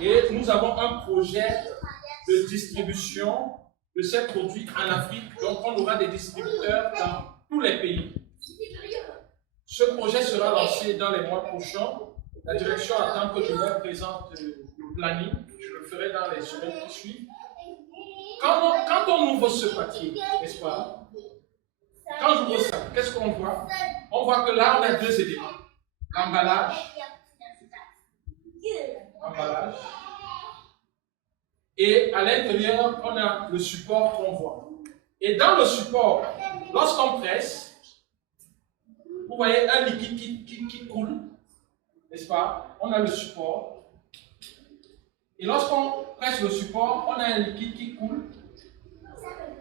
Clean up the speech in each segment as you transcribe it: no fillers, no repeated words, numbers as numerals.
Et nous avons un projet de distribution de ces produits en Afrique. Donc, on aura des distributeurs dans tous les pays. Ce projet sera lancé dans les mois prochains. La direction attend que je leur présente le planning. Je le ferai dans les semaines qui suivent. Quand on ouvre ce papier, n'est-ce pas? Quand j'ouvre ça, qu'est-ce qu'on voit? On voit que là, on a deux éléments. L'emballage. Emballage. Et à l'intérieur, on a le support qu'on voit. Et dans le support, lorsqu'on presse, vous voyez un liquide qui coule, n'est-ce pas? On a le support. Et lorsqu'on presse le support, on a un liquide qui coule.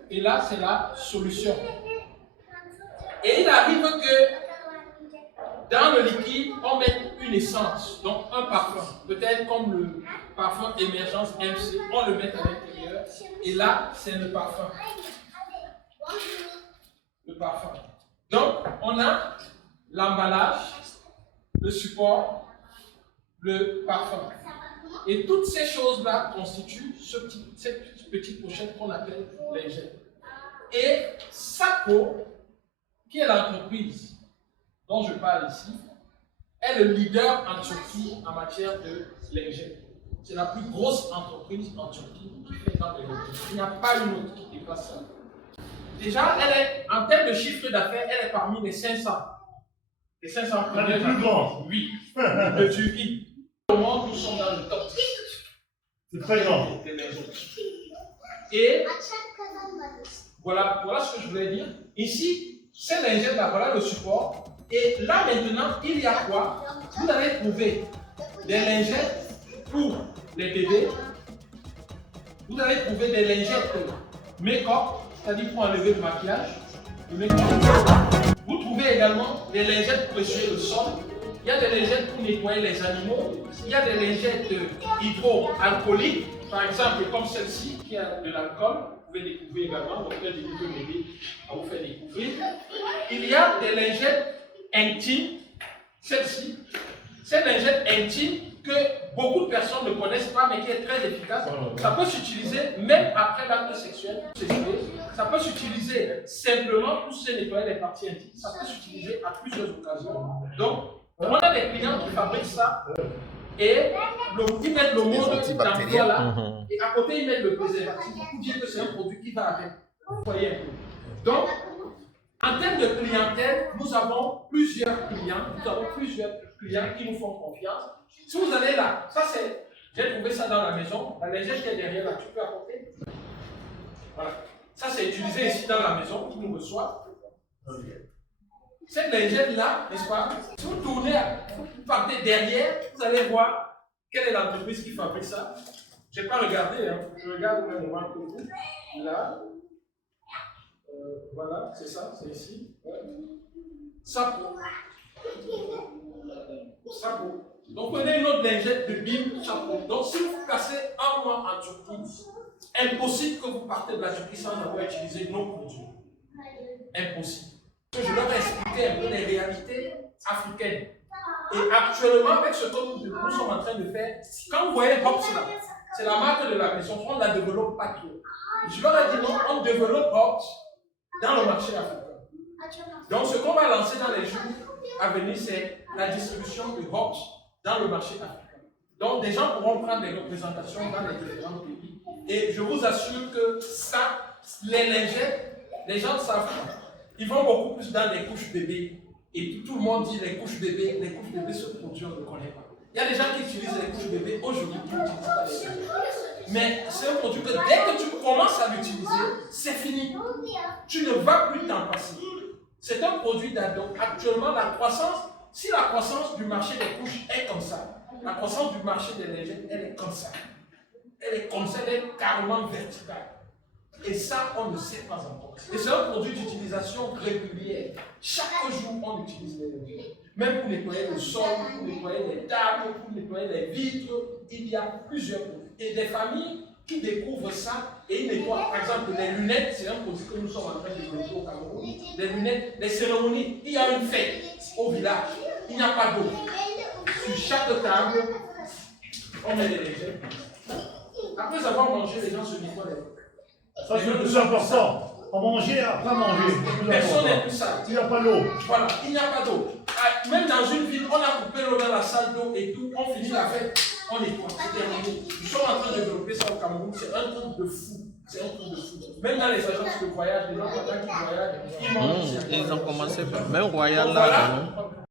Et là, c'est la solution. Et il arrive que dans le liquide, on met une essence, donc un parfum. Peut-être comme le parfum Émergence MC, on le met à l'intérieur. Et là, c'est le parfum. Le parfum. Donc, on a l'emballage, le support, le parfum. Et toutes ces choses-là constituent cette petite pochette qu'on appelle lingette. Et Sapo, qui est l'entreprise dont je parle ici, est le leader en Turquie en matière de lingette. C'est la plus grosse entreprise en Turquie qui fait dans les lingettes. Il n'y a pas une autre qui dépasse ça. Déjà, elle est, en termes de chiffre d'affaires, elle est parmi les 500. Les 500 premières. Elle est plus grande. Oui, de Turquie. Au monde, nous sommes dans le top. C'est très grand. Et voilà ce que je voulais dire. Ici, ces lingettes-là, voilà le support. Et là maintenant, il y a quoi? Vous allez trouver des lingettes pour les bébés. Vous allez trouver des lingettes make-up, c'est-à-dire pour enlever le maquillage. Le make-up. Vous trouvez également des lingettes pour essuyer le sol. Il y a des lingettes pour nettoyer les animaux. Il y a des lingettes hydroalcooliques, par exemple comme celle-ci qui a de l'alcool. Vous pouvez découvrir également, donc peut-être vous pouvez m'aider à vous faire découvrir. Il y a des lingettes intimes, celle-ci. Cette lingette intime que beaucoup de personnes ne connaissent pas mais qui est très efficace. Ça peut s'utiliser même après l'acte sexuel. Ça peut s'utiliser simplement pour se nettoyer les parties intimes. Ça peut s'utiliser à plusieurs occasions. Donc, on a des clients qui fabriquent ça et ils mettent le mode d'emploi là et à côté ils mettent le préservatif pour dire que c'est un produit qui va avec. Vous voyez un peu. Donc, en termes de clientèle, nous avons plusieurs clients qui nous font confiance. Si vous allez là, ça c'est, j'ai trouvé ça dans la maison, la lingette qui est derrière là, tu peux apporter. Voilà. Ça c'est utilisé ici dans la maison, qui nous reçoit. Cette lingette-là, n'est-ce pas? Si vous tournez, vous partez derrière, vous allez voir quelle est l'entreprise qui fabrique ça. Je n'ai pas regardé, hein. Je regarde au même moment que vous. Là. Voilà, c'est ça, c'est ici. Sapo. Sapo. Donc prenez une autre lingette de BIM, chapeau. Donc si vous passez un mois en Turquie, impossible que vous partez de la Turquie sans avoir utilisé nos produits. Impossible. Je leur ai expliqué un peu les réalités africaines. Et actuellement, avec ce que nous sommes en train de faire, quand vous voyez Hops là, c'est la marque de la maison, on ne la développe pas trop. Je leur ai dit non, on développe Hops dans le marché africain. Donc ce qu'on va lancer dans les jours à venir, c'est la distribution de Hops dans le marché africain. Donc des gens pourront prendre des représentations dans les différents pays. Et je vous assure que ça, les lingettes, les gens ne savent pas. Ils vont beaucoup plus dans les couches bébés. Et tout le monde dit les couches bébés, ce produit on ne connaît pas. Il y a des gens qui utilisent les couches bébés aujourd'hui qui n'utilisent pas les lingettes. Mais c'est un produit que dès que tu commences à l'utiliser, c'est fini. Tu ne vas plus t'en passer. C'est un produit d'ado. Actuellement, la croissance, si la croissance du marché des couches est comme ça, la croissance du marché des lingettes, elle est comme ça. Elle est comme ça, elle est carrément verticale. Et ça, on ne sait pas encore. Et c'est un produit d'utilisation régulière. Chaque jour, on utilise les lingettes. Même pour nettoyer le sol, pour nettoyer les tables, pour nettoyer les vitres, il y a plusieurs produits. Et des familles qui découvrent ça et ils nettoient. Par exemple, les lunettes, c'est un produit que nous sommes en train de développer au Cameroun. Les lunettes, les cérémonies, il y a une fête au village. Il n'y a pas d'eau. Sur chaque table, On met des lingettes. Après avoir mangé, les gens se nettoient les mains. Ça, c'est le plus important. En manger, après manger. Personne n'est plus sale. Il n'y a pas d'eau. Voilà, il n'y a pas d'eau. Même dans une ville, on a coupé l'eau dans la salle d'eau et tout. On finit la fête. On nettoie. C'est terminé. Nous sommes en train de développer ça au Cameroun. C'est un truc de fou. C'est un truc de fou. Même dans les agences de voyage, les gens pendant qu'ils voyagent, ils mangent. Ils ont commencé. Même Royal Donc là, voilà, non?